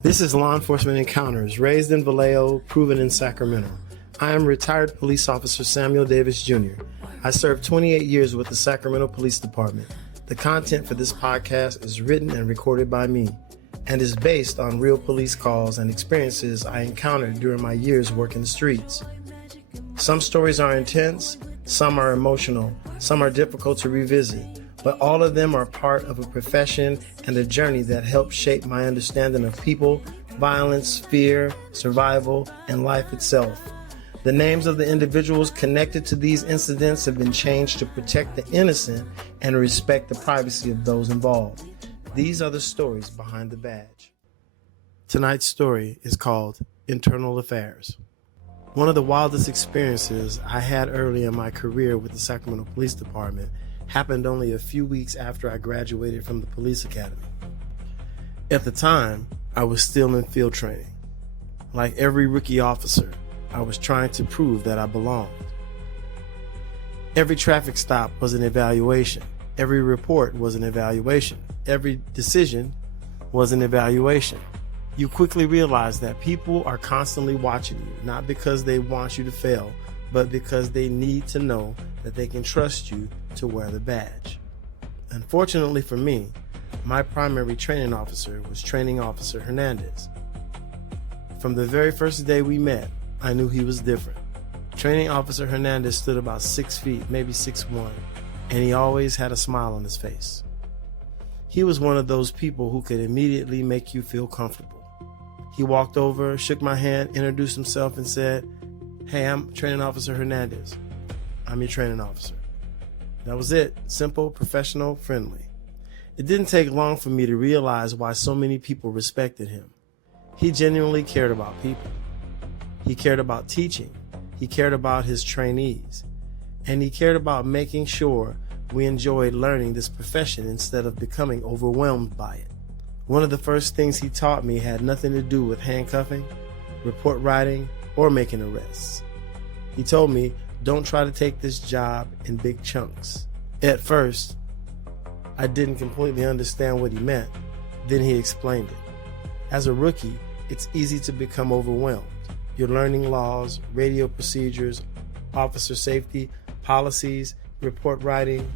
This is Law Enforcement Encounters, raised in Vallejo, proven in Sacramento. I am retired police officer Samuel Davis Jr. I served 28 years with the Sacramento Police Department. The content for this podcast is written and recorded by me and is based on real police calls and experiences I encountered during my years working the streets. Some stories are intense, some are emotional, some are difficult to revisit, but all of them are part of a profession and a journey that helped shape my understanding of people, violence, fear, survival, and life itself. The names of the individuals connected to these incidents have been changed to protect the innocent and respect the privacy of those involved. These are the stories behind the badge. Tonight's story is called Internal Affairs. One of the wildest experiences I had early in my career with the Sacramento Police Department happened only a few weeks after I graduated from the police academy. At the time, I was still in field training. Like every rookie officer, I was trying to prove that I belonged. Every traffic stop was an evaluation. Every report was an evaluation. Every decision was an evaluation. You quickly realize that people are constantly watching you, not because they want you to fail, but because they need to know that they can trust you to wear the badge. Unfortunately for me, my primary training officer was Training Officer Hernandez. From the very first day we met, I knew he was different. Training Officer Hernandez stood about 6 feet, maybe 6'1", and he always had a smile on his face. He was one of those people who could immediately make you feel comfortable. He walked over, shook my hand, introduced himself, and said, "Hey, I'm Training Officer Hernandez. I'm your training officer." That was it. Simple, professional, friendly. It didn't take long for me to realize why so many people respected him. He genuinely cared about people. He cared about teaching. He cared about his trainees. And he cared about making sure we enjoyed learning this profession instead of becoming overwhelmed by it. One of the first things he taught me had nothing to do with handcuffing, report writing, or making arrests. He told me, don't try to take this job in big chunks. At first, I didn't completely understand what he meant. Then he explained it. As a rookie, it's easy to become overwhelmed. You're learning laws, radio procedures, officer safety, policies, report writing,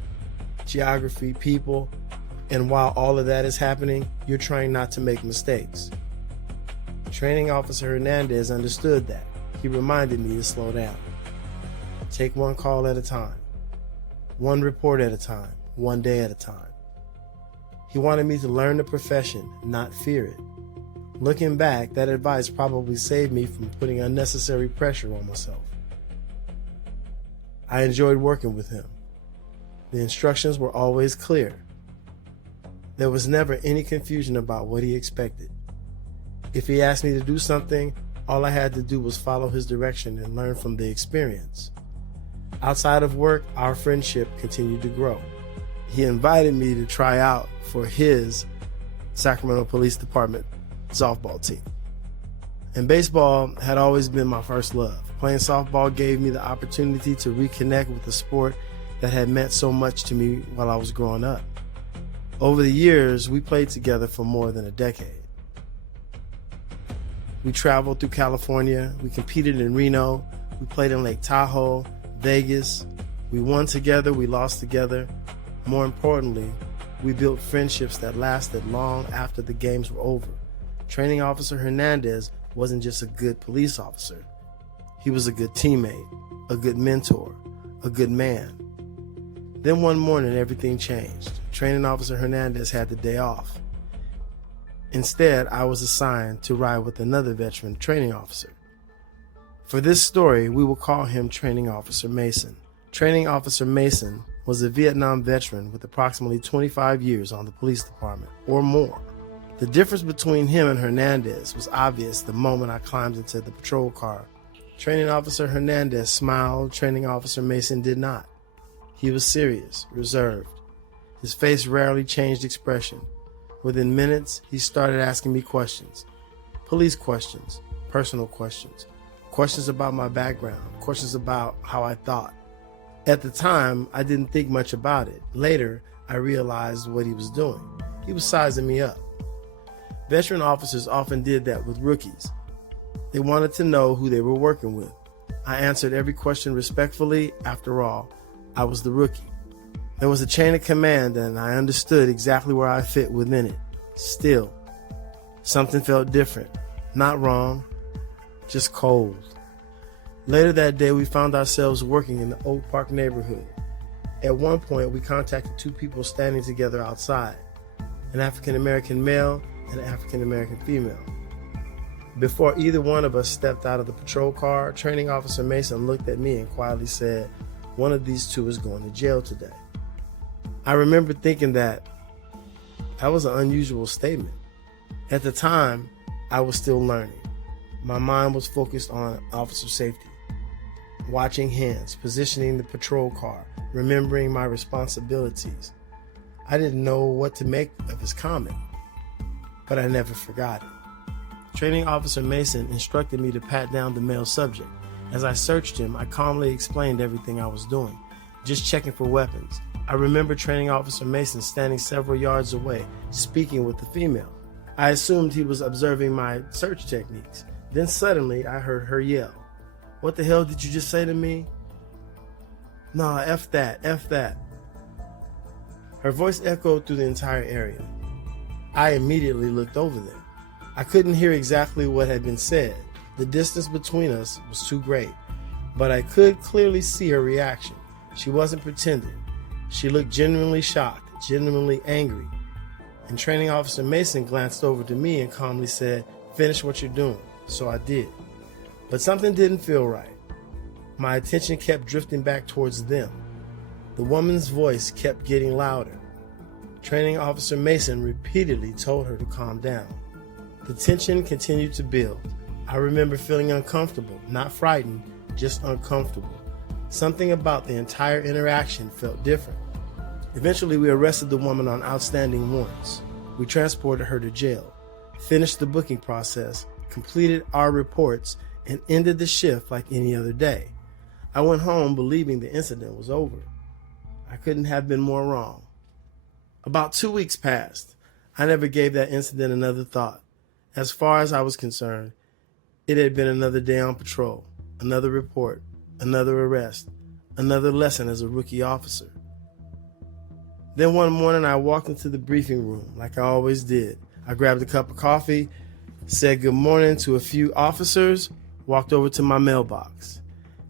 geography, people, and while all of that is happening, you're trying not to make mistakes. Training Officer Hernandez understood that. He reminded me to slow down. Take one call at a time, one report at a time, one day at a time. He wanted me to learn the profession, not fear it. Looking back, that advice probably saved me from putting unnecessary pressure on myself. I enjoyed working with him. The instructions were always clear. There was never any confusion about what he expected. If he asked me to do something, all I had to do was follow his direction and learn from the experience. Outside of work, our friendship continued to grow. He invited me to try out for his Sacramento Police Department softball team. And baseball had always been my first love. Playing softball gave me the opportunity to reconnect with the sport that had meant so much to me while I was growing up. Over the years, we played together for more than a decade. We traveled through California, we competed in Reno, we played in Lake Tahoe, Vegas. We won together, we lost together. More importantly, we built friendships that lasted long after the games were over. Training Officer Hernandez wasn't just a good police officer. He was a good teammate, a good mentor, a good man. Then one morning, everything changed. Training Officer Hernandez had the day off. Instead, I was assigned to ride with another veteran training officer. For this story, we will call him Training Officer Mason. Training Officer Mason was a Vietnam veteran with approximately 25 years on the police department, or more. The difference between him and Hernandez was obvious the moment I climbed into the patrol car. Training Officer Hernandez smiled, Training Officer Mason did not. He was serious, reserved. His face rarely changed expression. Within minutes, he started asking me questions. Police questions, personal questions, questions about my background, questions about how I thought. At the time, I didn't think much about it. Later, I realized what he was doing. He was sizing me up. Veteran officers often did that with rookies. They wanted to know who they were working with. I answered every question respectfully. After all, I was the rookie. There was a chain of command, and I understood exactly where I fit within it. Still, something felt different. Not wrong, just cold. Later that day, we found ourselves working in the Oak Park neighborhood. At one point, we contacted two people standing together outside, an African-American male and an African-American female. Before either one of us stepped out of the patrol car, Training Officer Mason looked at me and quietly said, "One of these two is going to jail today." I remember thinking that was an unusual statement. At the time, I was still learning. My mind was focused on officer safety, watching hands, positioning the patrol car, remembering my responsibilities. I didn't know what to make of his comment, but I never forgot it. Training Officer Mason instructed me to pat down the male subject. As I searched him, I calmly explained everything I was doing, just checking for weapons. I remember Training Officer Mason standing several yards away, speaking with the female. I assumed he was observing my search techniques. Then suddenly, I heard her yell, "What the hell did you just say to me?" "Nah, F that, F that." Her voice echoed through the entire area. I immediately looked over there. I couldn't hear exactly what had been said. The distance between us was too great, but I could clearly see her reaction. She wasn't pretending. She looked genuinely shocked, genuinely angry. And Training Officer Mason glanced over to me and calmly said, "Finish what you're doing." So I did. But something didn't feel right. My attention kept drifting back towards them. The woman's voice kept getting louder. Training Officer Mason repeatedly told her to calm down. The tension continued to build. I remember feeling uncomfortable, not frightened, just uncomfortable. Something about the entire interaction felt different. Eventually, we arrested the woman on outstanding warrants. We transported her to jail, finished the booking process, completed our reports, and ended the shift like any other day. I went home believing the incident was over. I couldn't have been more wrong. About 2 weeks passed. I never gave that incident another thought. As far as I was concerned, it had been another day on patrol, another report, another arrest, another lesson as a rookie officer. Then one morning I walked into the briefing room like I always did. I grabbed a cup of coffee, said good morning to a few officers, walked over to my mailbox.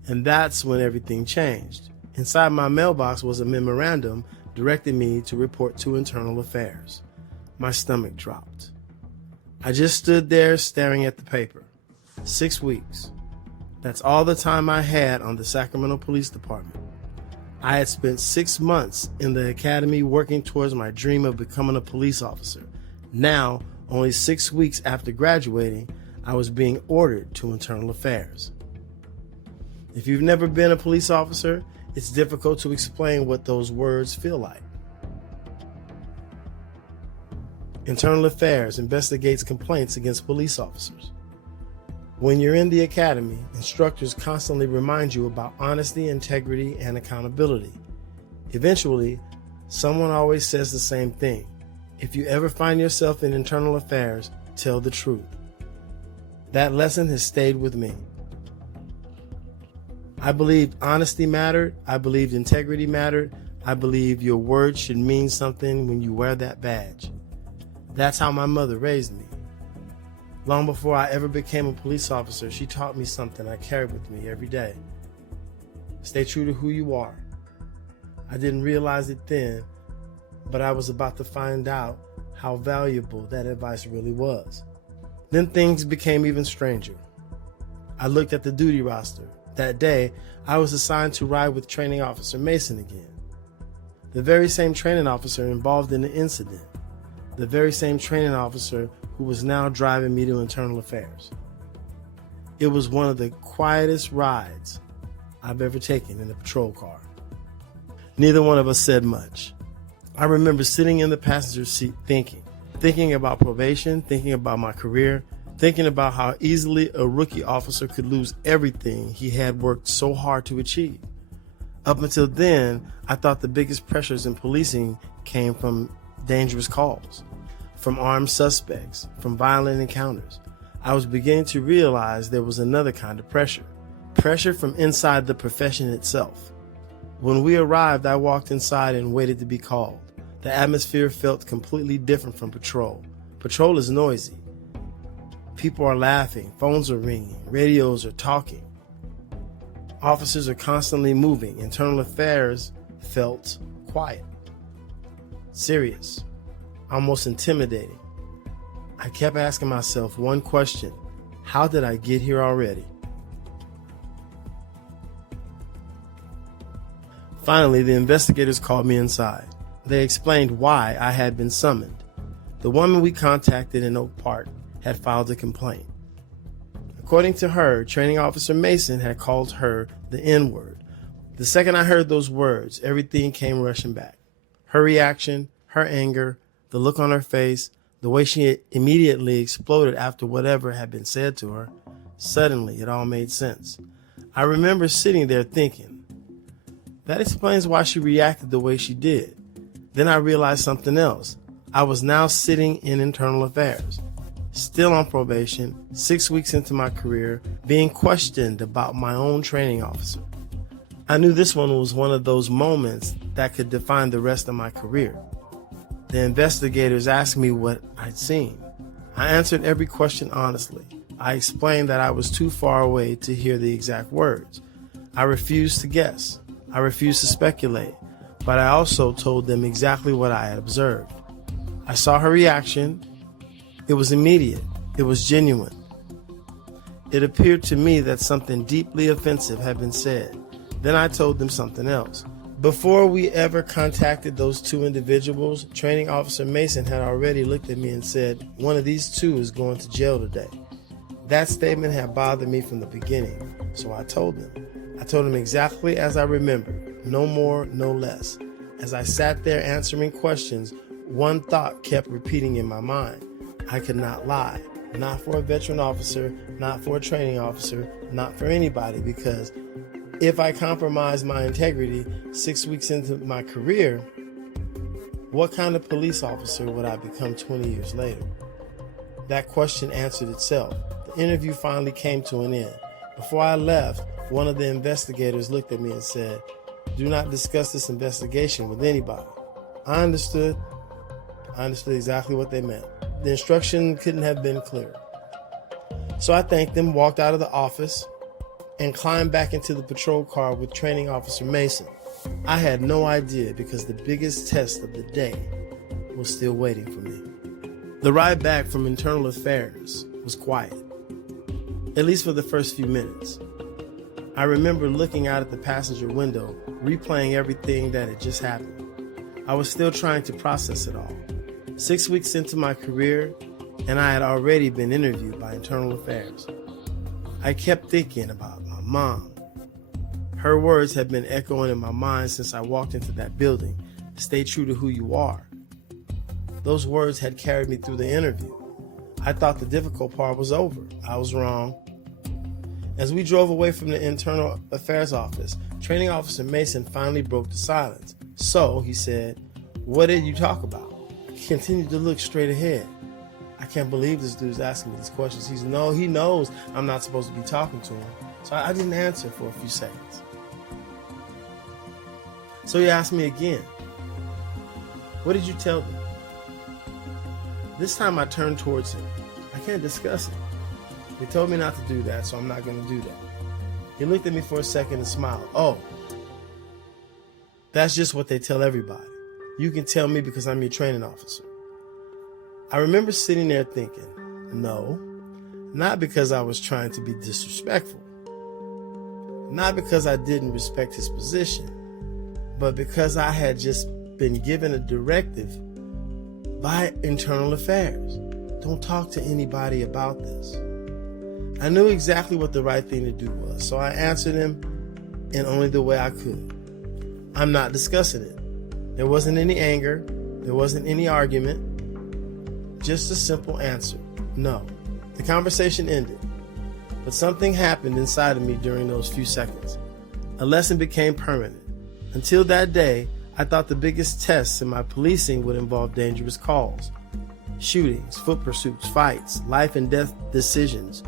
And that's when everything changed. Inside my mailbox was a memorandum directing me to report to Internal Affairs. My stomach dropped. I just stood there staring at the paper. 6 weeks. That's all the time I had on the Sacramento Police Department. I had spent 6 months in the academy working towards my dream of becoming a police officer. Now, only 6 weeks after graduating, I was being ordered to Internal Affairs. If you've never been a police officer, it's difficult to explain what those words feel like. Internal Affairs investigates complaints against police officers. When you're in the academy, instructors constantly remind you about honesty, integrity, and accountability. Eventually, someone always says the same thing. If you ever find yourself in Internal Affairs, tell the truth. That lesson has stayed with me. I believed honesty mattered. I believed integrity mattered. I believe your word should mean something when you wear that badge. That's how my mother raised me. Long before I ever became a police officer, she taught me something I carried with me every day. Stay true to who you are. I didn't realize it then, but I was about to find out how valuable that advice really was. Then things became even stranger. I looked at the duty roster. That day, I was assigned to ride with Training Officer Mason again. The very same training officer involved in the incident. The very same training officer who was now driving me to Internal Affairs. It was one of the quietest rides I've ever taken in a patrol car. Neither one of us said much. I remember sitting in the passenger seat thinking about probation, thinking about my career, thinking about how easily a rookie officer could lose everything he had worked so hard to achieve. Up until then, I thought the biggest pressures in policing came from dangerous calls. from armed suspects, from violent encounters. I was beginning to realize there was another kind of pressure. Pressure from inside the profession itself. When we arrived, I walked inside and waited to be called. The atmosphere felt completely different from patrol. Patrol is noisy. People are laughing, phones are ringing, radios are talking. Officers are constantly moving. Internal affairs felt quiet, serious, almost intimidating. I kept asking myself one question: how did I get here already? Finally, the investigators called me inside. They explained why I had been summoned. The woman we contacted in Oak Park had filed a complaint. According to her, Training Officer Mason had called her the N-word. The second I heard those words, everything came rushing back. Her reaction, her anger, the look on her face, the way she immediately exploded after whatever had been said to her. Suddenly, it all made sense. I remember sitting there thinking, that explains why she reacted the way she did. Then I realized something else. I was now sitting in internal affairs, still on probation, 6 weeks into my career, being questioned about my own training officer. I knew this one was one of those moments that could define the rest of my career. The investigators asked me what I'd seen. I answered every question honestly. I explained that I was too far away to hear the exact words. I refused to guess. I refused to speculate, but I also told them exactly what I had observed. I saw her reaction. It was immediate. It was genuine. It appeared to me that something deeply offensive had been said. Then I told them something else. Before we ever contacted those two individuals, Training Officer Mason had already looked at me and said, one of these two is going to jail today. That statement had bothered me from the beginning, so I told him. I told him exactly as I remembered, no more, no less. As I sat there answering questions, one thought kept repeating in my mind. I could not lie, not for a veteran officer, not for a training officer, not for anybody, because if I compromised my integrity 6 weeks into my career, what kind of police officer would I become 20 years later? That question answered itself. The interview finally came to an end. Before I left, one of the investigators looked at me and said, "Do not discuss this investigation with anybody." I understood exactly what they meant. The instruction couldn't have been clearer. So I thanked them, walked out of the office, and climbed back into the patrol car with Training Officer Mason. I had no idea because the biggest test of the day was still waiting for me. The ride back from internal affairs was quiet, at least for the first few minutes. I remember looking out at the passenger window, replaying everything that had just happened. I was still trying to process it all. 6 weeks into my career, and I had already been interviewed by internal affairs. I kept thinking about my mom. Her words had been echoing in my mind since I walked into that building. Stay true to who you are. Those words had carried me through the interview. I thought the difficult part was over. I was wrong. As we drove away from the internal affairs office, Training Officer Mason finally broke the silence. So, he said, "What did you talk about?" I continued to look straight ahead. I can't believe this dude's asking me these questions. He knows I'm not supposed to be talking to him. So I didn't answer for a few seconds. So he asked me again, "What did you tell them?" This time I turned towards him. "I can't discuss it. They told me not to do that, so I'm not going to do that." He looked at me for a second and smiled. "Oh, that's just what they tell everybody. You can tell me because I'm your training officer." I remember sitting there thinking, no, not because I was trying to be disrespectful, not because I didn't respect his position, but because I had just been given a directive by internal affairs. Don't talk to anybody about this. I knew exactly what the right thing to do was, so I answered him in only the way I could. I'm not discussing it. There wasn't any anger. There wasn't any argument. Just a simple answer, no. The conversation ended, but something happened inside of me during those few seconds. A lesson became permanent. Until that day, I thought the biggest tests in my policing would involve dangerous calls. shootings, foot pursuits, fights, life and death decisions.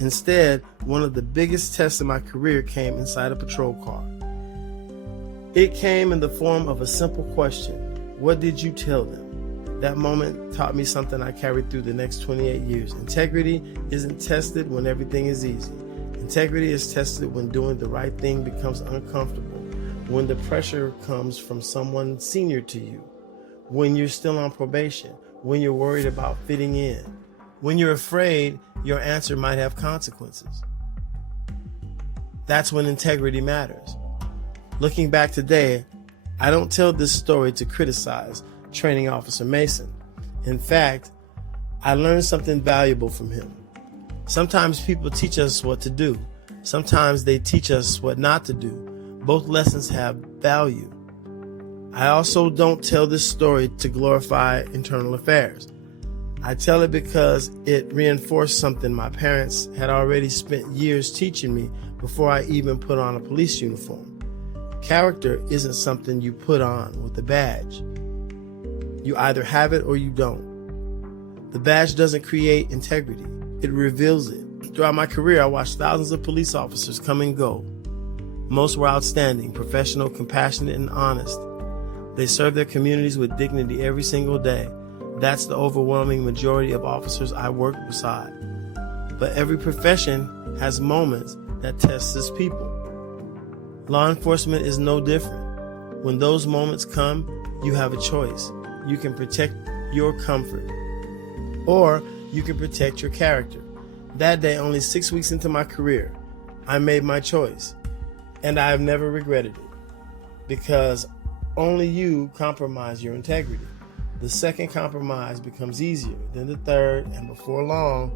Instead, one of the biggest tests in my career came inside a patrol car. It came in the form of a simple question: what did you tell them? That moment taught me something I carried through the next 28 years. Integrity isn't tested when everything is easy. Integrity is tested when doing the right thing becomes uncomfortable, when the pressure comes from someone senior to you, when you're still on probation, when you're worried about fitting in, when you're afraid your answer might have consequences. That's when integrity matters. Looking back today, I don't tell this story to criticize Training Officer Mason. In fact, I learned something valuable from him. Sometimes people teach us what to do. Sometimes they teach us what not to do. Both lessons have value. I also don't tell this story to glorify internal affairs. I tell it because it reinforced something my parents had already spent years teaching me before I even put on a police uniform. Character isn't something you put on with a badge. You either have it or you don't. The badge doesn't create integrity. It reveals it. Throughout my career, I watched thousands of police officers come and go. Most were outstanding, professional, compassionate, and honest. They served their communities with dignity every single day. That's the overwhelming majority of officers I worked beside. But every profession has moments that test its people. Law enforcement is no different. When those moments come, you have a choice. You can protect your comfort, or you can protect your character. That day, only 6 weeks into my career, I made my choice, and I have never regretted it, because only you compromise your integrity. The second compromise becomes easier, then the third, and before long,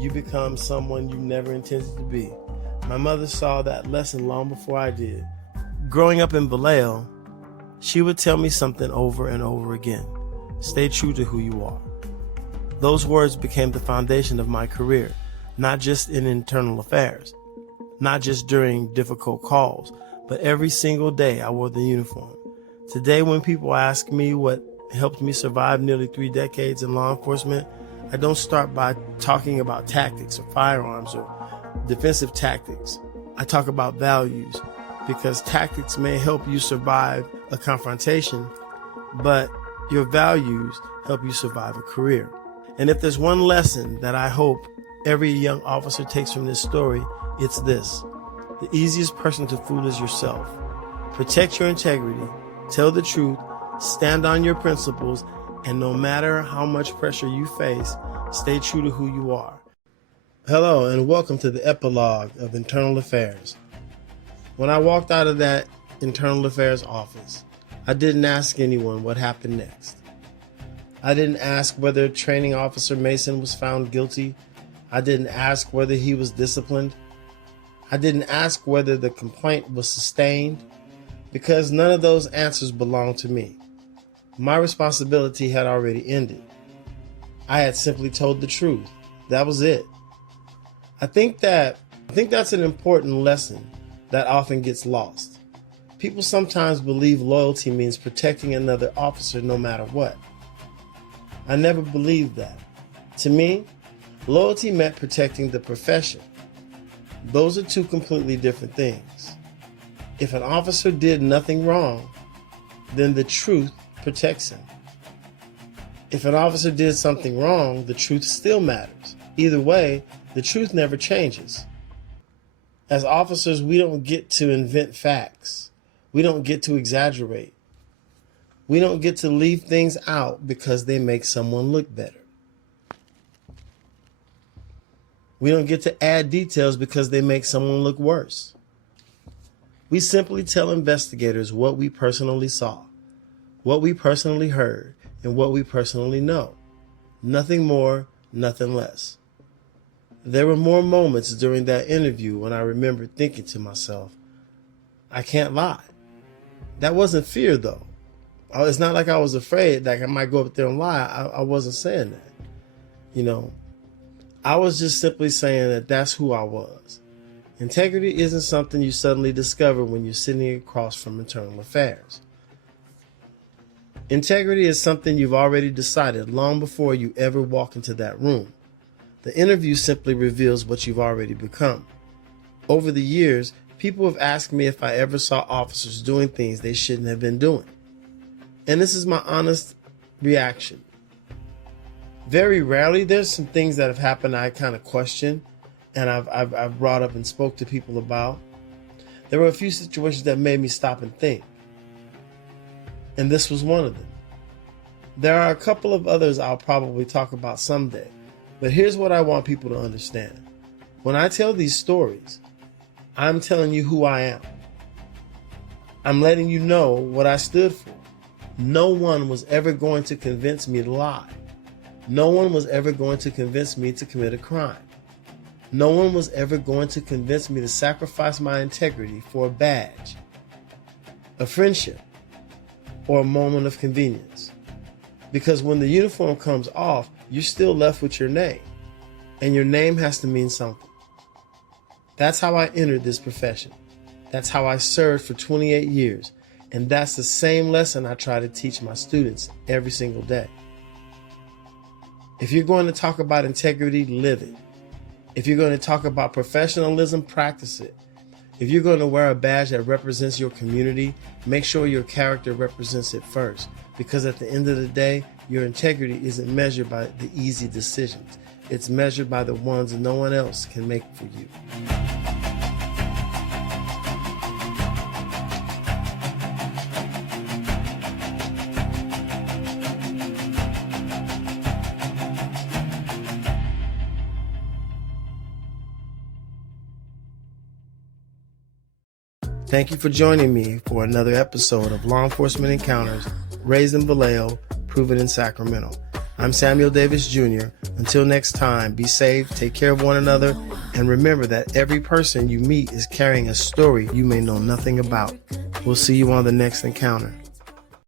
you become someone you never intended to be. My mother saw that lesson long before I did. Growing up in Vallejo, she would tell me something over and over again: stay true to who you are. Those words became the foundation of my career, not just in internal affairs, not just during difficult calls, but every single day I wore the uniform. Today, when people ask me what helped me survive nearly 3 decades in law enforcement, I don't start by talking about tactics or firearms or defensive tactics. I talk about values, because tactics may help you survive a confrontation, but your values help you survive a career. And if there's one lesson that I hope every young officer takes from this story, it's this: the easiest person to fool is yourself. Protect your integrity, tell the truth, stand on your principles, and no matter how much pressure you face, stay true to who you are. Hello, and welcome to the epilogue of Internal Affairs. When I walked out of that Internal Affairs office, I didn't ask anyone what happened next. I didn't ask whether Training Officer Mason was found guilty. I didn't ask whether he was disciplined. I didn't ask whether the complaint was sustained, because none of those answers belonged to me. My responsibility had already ended. I had simply told the truth. That was it. I think that's an important lesson that often gets lost. People sometimes believe loyalty means protecting another officer no matter what. I never believed that. To me, loyalty meant protecting the profession. Those are two completely different things. If an officer did nothing wrong, then the truth protects him. If an officer did something wrong, the truth still matters. Either way, the truth never changes. As officers, we don't get to invent facts. We don't get to exaggerate. We don't get to leave things out because they make someone look better. We don't get to add details because they make someone look worse. We simply tell investigators what we personally saw, what we personally heard, and what we personally know. Nothing more, nothing less. There were more moments during that interview when I remember thinking to myself, I can't lie. That wasn't fear, though. It's not like I was afraid that I might go up there and lie. I wasn't saying that. I was just simply saying that that's who I was. Integrity isn't something you suddenly discover when you're sitting across from internal affairs. Integrity is something you've already decided long before you ever walk into that room. The interview simply reveals what you've already become. Over the years, people have asked me if I ever saw officers doing things they shouldn't have been doing. And this is my honest reaction. Very rarely, there's some things that have happened I kind of question and I've brought up and spoke to people about. There were a few situations that made me stop and think. And this was one of them. There are a couple of others I'll probably talk about someday. But here's what I want people to understand. When I tell these stories, I'm telling you who I am. I'm letting you know what I stood for. No one was ever going to convince me to lie. No one was ever going to convince me to commit a crime. No one was ever going to convince me to sacrifice my integrity for a badge, a friendship, or a moment of convenience. Because when the uniform comes off, you're still left with your name, and your name has to mean something. That's how I entered this profession. That's how I served for 28 years, and that's the same lesson I try to teach my students every single day. If you're going to talk about integrity, live it. If you're going to talk about professionalism, practice it. If you're going to wear a badge that represents your community, make sure your character represents it first. Because at the end of the day, your integrity isn't measured by the easy decisions. It's measured by the ones no one else can make for you. Thank you for joining me for another episode of Law Enforcement Encounters, Raised in Vallejo, Proven in Sacramento. I'm Samuel Davis Jr. Until next time, be safe, take care of one another, and remember that every person you meet is carrying a story you may know nothing about. We'll see you on the next encounter.